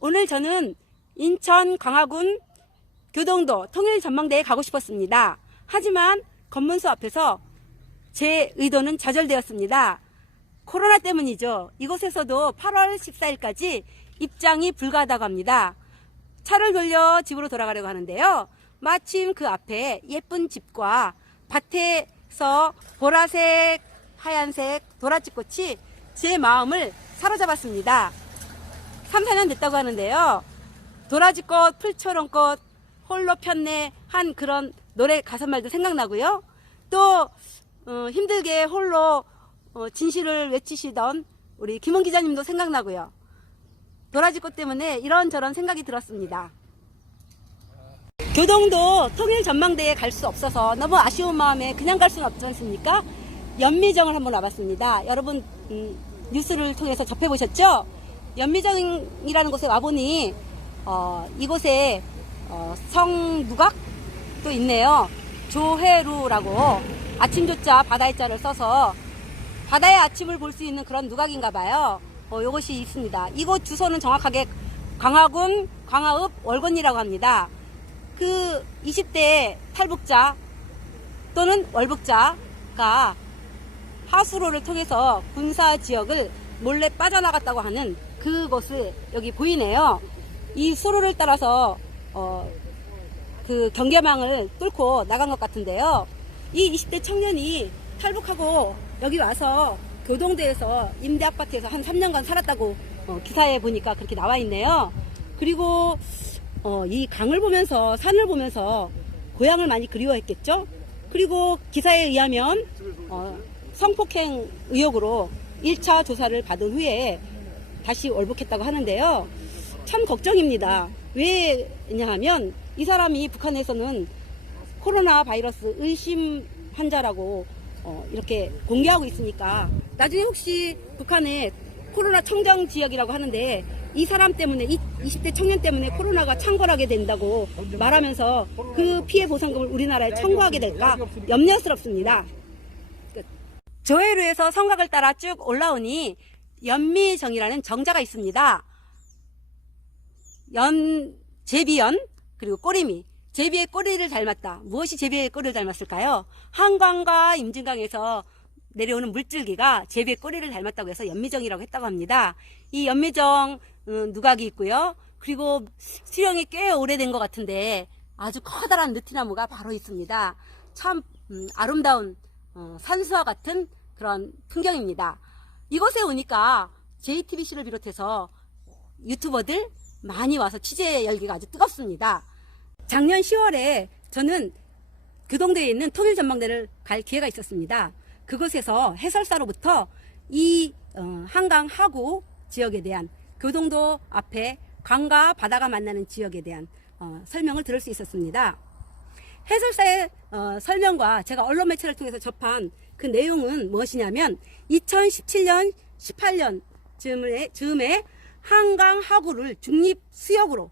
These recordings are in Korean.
오늘 저는 인천 광화군 교동도 통일전망대에 가고 싶었습니다. 하지만 검문소 앞에서 제 의도는 좌절되었습니다. 코로나 때문이죠. 이곳에서도 8월 14일까지 입장이 불가하다고 합니다. 차를 돌려 집으로 돌아가려고 하는데요. 마침 그 앞에 예쁜 집과 밭에서 보라색, 하얀색 도라지꽃이 제 마음을 사로잡았습니다. 3, 4년 됐다고 하는데요. 도라지꽃, 풀초롱꽃, 홀로 폈네 한 그런 노래 가사말도 생각나고요. 또 힘들게 홀로 진실을 외치시던 우리 김원 기자님도 생각나고요. 도라지꽃 때문에 이런저런 생각이 들었습니다. 교동도 통일전망대에 갈 수 없어서 너무 아쉬운 마음에 그냥 갈 수는 없지 않습니까? 연미정을 한번 와봤습니다. 여러분 뉴스를 통해서 접해보셨죠? 연미정이라는 곳에 와보니 이곳에 성누각도 있네요. 조회루라고 아침조자 바다의 자를 써서 바다의 아침을 볼 수 있는 그런 누각인가 봐요. 요것이 있습니다. 이곳 주소는 정확하게 광화군 광화읍 월곤이라고 합니다. 그 20대 탈북자 또는 월북자가 하수로를 통해서 군사 지역을 몰래 빠져나갔다고 하는 그곳을 여기 보이네요. 이 수로를 따라서 그 경계망을 뚫고 나간 것 같은데요. 이 20대 청년이 탈북하고 여기 와서 교동대에서 임대아파트에서 한 3년간 살았다고 기사에 보니까 그렇게 나와 있네요. 그리고 이 강을 보면서 산을 보면서 고향을 많이 그리워했겠죠. 그리고 기사에 의하면 성폭행 의혹으로 1차 조사를 받은 후에 다시 월북했다고 하는데요. 참 걱정입니다. 왜냐하면 이 사람이 북한에서는 코로나 바이러스 의심 환자라고 이렇게 공개하고 있으니까 나중에 혹시 북한에 코로나 청정 지역이라고 하는데 이 사람 때문에 20대 청년 때문에 코로나가 창궐하게 된다고 말하면서 그 피해 보상금을 우리나라에 청구하게 될까 염려스럽습니다. 조회루에서 성곽을 따라 쭉 올라오니 연미정이라는 정자가 있습니다. 제비연 그리고 꼬리미. 제비의 꼬리를 닮았다. 무엇이 제비의 꼬리를 닮았을까요? 한강과 임진강에서 내려오는 물줄기가 제비의 꼬리를 닮았다고 해서 연미정이라고 했다고 합니다. 이 연미정 누각이 있고요. 그리고 수령이 꽤 오래된 것 같은데 아주 커다란 느티나무가 바로 있습니다. 참 아름다운 산수와 같은 그런 풍경입니다. 이곳에 오니까 JTBC를 비롯해서 유튜버들 많이 와서 취재 열기가 아주 뜨겁습니다. 작년 10월에 저는 교동대에 있는 통일전망대를 갈 기회가 있었습니다. 그곳에서 해설사로부터 이 한강 하구 지역에 대한 교동도 앞에 강과 바다가 만나는 지역에 대한 설명을 들을 수 있었습니다. 해설사의 설명과 제가 언론 매체를 통해서 접한 그 내용은 무엇이냐면 2017년, 18년 즈음에 한강 하구를 중립수역으로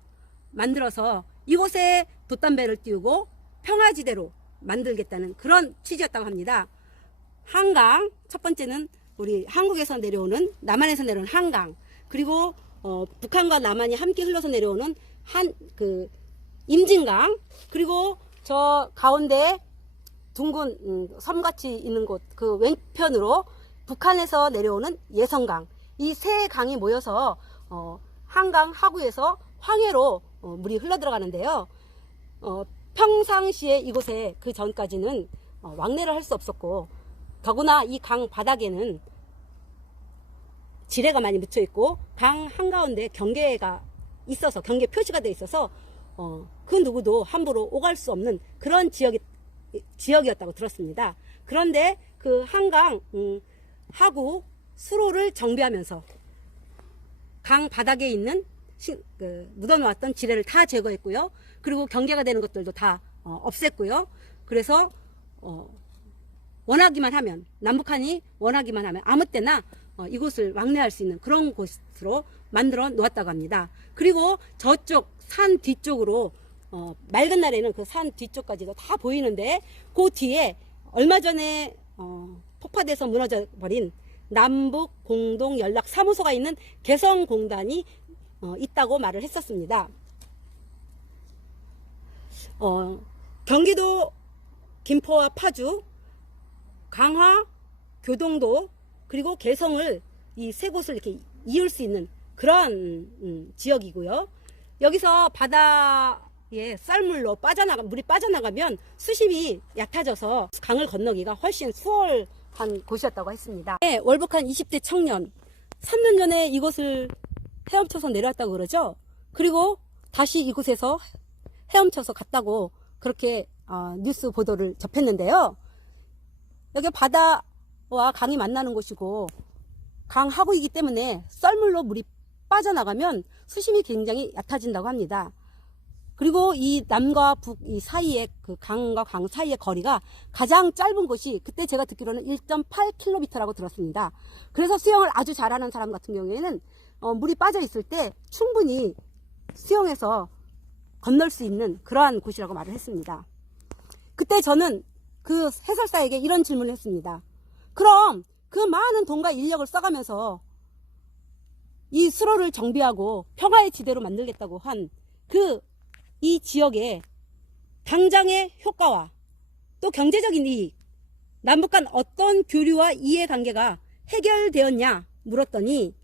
만들어서 이곳에 돛담배를 띄우고 평화지대로 만들겠다는 그런 취지였다고 합니다. 한강, 첫 번째는 우리 한국에서 내려오는, 남한에서 내려오는 한강, 그리고 북한과 남한이 함께 흘러서 내려오는 임진강, 그리고 저 가운데 둥근 섬같이 있는 곳, 그 왼편으로 북한에서 내려오는 예성강, 이 세 강이 모여서 한강 하구에서 황해로 물이 흘러 들어가는데요. 평상시에 이곳에 그 전까지는 왕래를 할 수 없었고, 더구나 이 강 바닥에는 지뢰가 많이 묻혀 있고 강 한가운데 경계가 있어서 경계 표시가 돼 있어서 그 누구도 함부로 오갈 수 없는 그런 지역이었다고 들었습니다. 그런데 그 한강 하구 수로를 정비하면서 강 바닥에 있는 묻어놓았던 지뢰를 다 제거했고요. 그리고 경계가 되는 것들도 다 없앴고요. 그래서 원하기만 하면, 남북한이 원하기만 하면 아무 때나 이곳을 왕래할 수 있는 그런 곳으로 만들어 놓았다고 합니다. 그리고 저쪽 산 뒤쪽으로 맑은 날에는 그 산 뒤쪽까지도 다 보이는데 그 뒤에 얼마 전에 폭파돼서 무너져 버린 남북 공동 연락 사무소가 있는 개성공단이 있다고 말을 했었습니다. 경기도 김포와 파주, 강화, 교동도, 그리고 개성을 이 세 곳을 이렇게 이을 수 있는 그런 지역이고요. 여기서 바다에 썰물로 물이 빠져나가면 수심이 얕아져서 강을 건너기가 훨씬 수월한 곳이었다고 했습니다. 네, 월북한 20대 청년, 3년 전에 이곳을 헤엄쳐서 내려왔다고 그러죠. 그리고 다시 이곳에서 헤엄쳐서 갔다고 그렇게 뉴스 보도를 접했는데요. 여기 바다와 강이 만나는 곳이고 강하구이기 때문에 썰물로 물이 빠져나가면 수심이 굉장히 얕아진다고 합니다. 그리고 이 남과 북 이 사이에 그 강과 강 사이의 거리가 가장 짧은 곳이 그때 제가 듣기로는 1.8km라고 들었습니다. 그래서 수영을 아주 잘하는 사람 같은 경우에는 물이 빠져 있을 때 충분히 수영해서 건널 수 있는 그러한 곳이라고 말을 했습니다. 그때 저는 그 해설사에게 이런 질문을 했습니다. 그럼 그 많은 돈과 인력을 써가면서 이 수로를 정비하고 평화의 지대로 만들겠다고 한 이 지역의 당장의 효과와 또 경제적인 이익, 남북 간 어떤 교류와 이해관계가 해결되었냐 물었더니,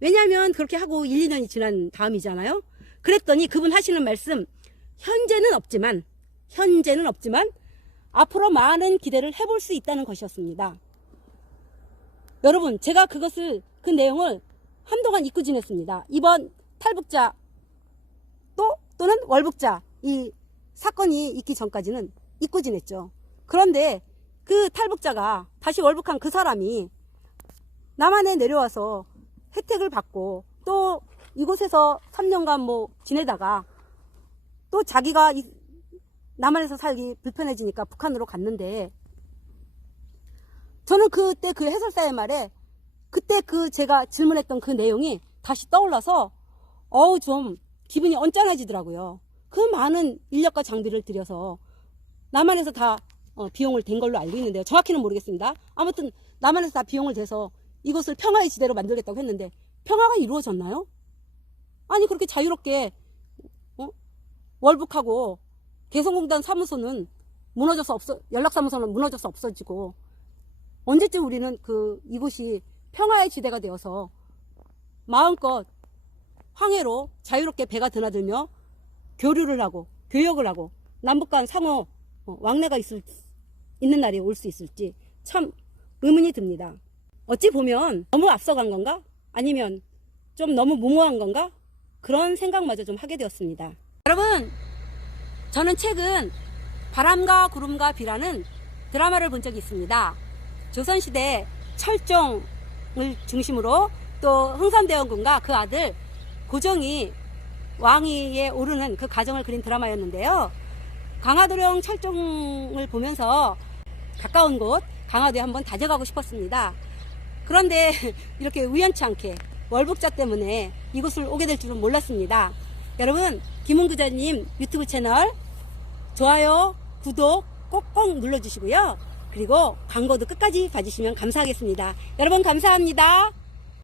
왜냐하면 그렇게 하고 1, 2년이 지난 다음이잖아요. 그랬더니 그분 하시는 말씀, 현재는 없지만 앞으로 많은 기대를 해볼 수 있다는 것이었습니다. 여러분, 제가 그 내용을 한동안 잊고 지냈습니다. 이번 탈북자 또는 월북자 이 사건이 있기 전까지는 잊고 지냈죠. 그런데 그 탈북자가 다시 월북한 그 사람이 남한에 내려와서 혜택을 받고 또 이곳에서 3년간 지내다가 또 자기가 남한에서 살기 불편해지니까 북한으로 갔는데, 저는 그때 그 해설사의 말에 그때 제가 질문했던 그 내용이 다시 떠올라서 좀 기분이 언짢아지더라고요. 그 많은 인력과 장비를 들여서 남한에서 다 비용을 댄 걸로 알고 있는데요. 정확히는 모르겠습니다. 아무튼 남한에서 다 비용을 대서 이곳을 평화의 지대로 만들겠다고 했는데 평화가 이루어졌나요? 아니, 그렇게 자유롭게 월북하고 개성공단 사무소는 연락사무소는 무너져서 없어지고, 언제쯤 우리는 이곳이 평화의 지대가 되어서 마음껏 황해로 자유롭게 배가 드나들며 교류를 하고 교역을 하고 남북 간 상호 왕래가 있는 날이 올 수 있을지 참 의문이 듭니다. 어찌 보면 너무 앞서간 건가? 아니면 좀 너무 무모한 건가? 그런 생각마저 좀 하게 되었습니다. 여러분, 저는 최근 바람과 구름과 비라는 드라마를 본 적이 있습니다. 조선시대 철종을 중심으로 또 흥선대원군과 그 아들 고종이 왕위에 오르는 그 과정을 그린 드라마였는데요. 강화도령 철종을 보면서 가까운 곳 강화도에 한번 다녀가고 싶었습니다. 그런데 이렇게 우연치 않게 월북자 때문에 이곳을 오게 될 줄은 몰랐습니다. 여러분, 김은구자님 유튜브 채널 좋아요, 구독 꼭꼭 눌러주시고요. 그리고 광고도 끝까지 봐주시면 감사하겠습니다. 여러분, 감사합니다.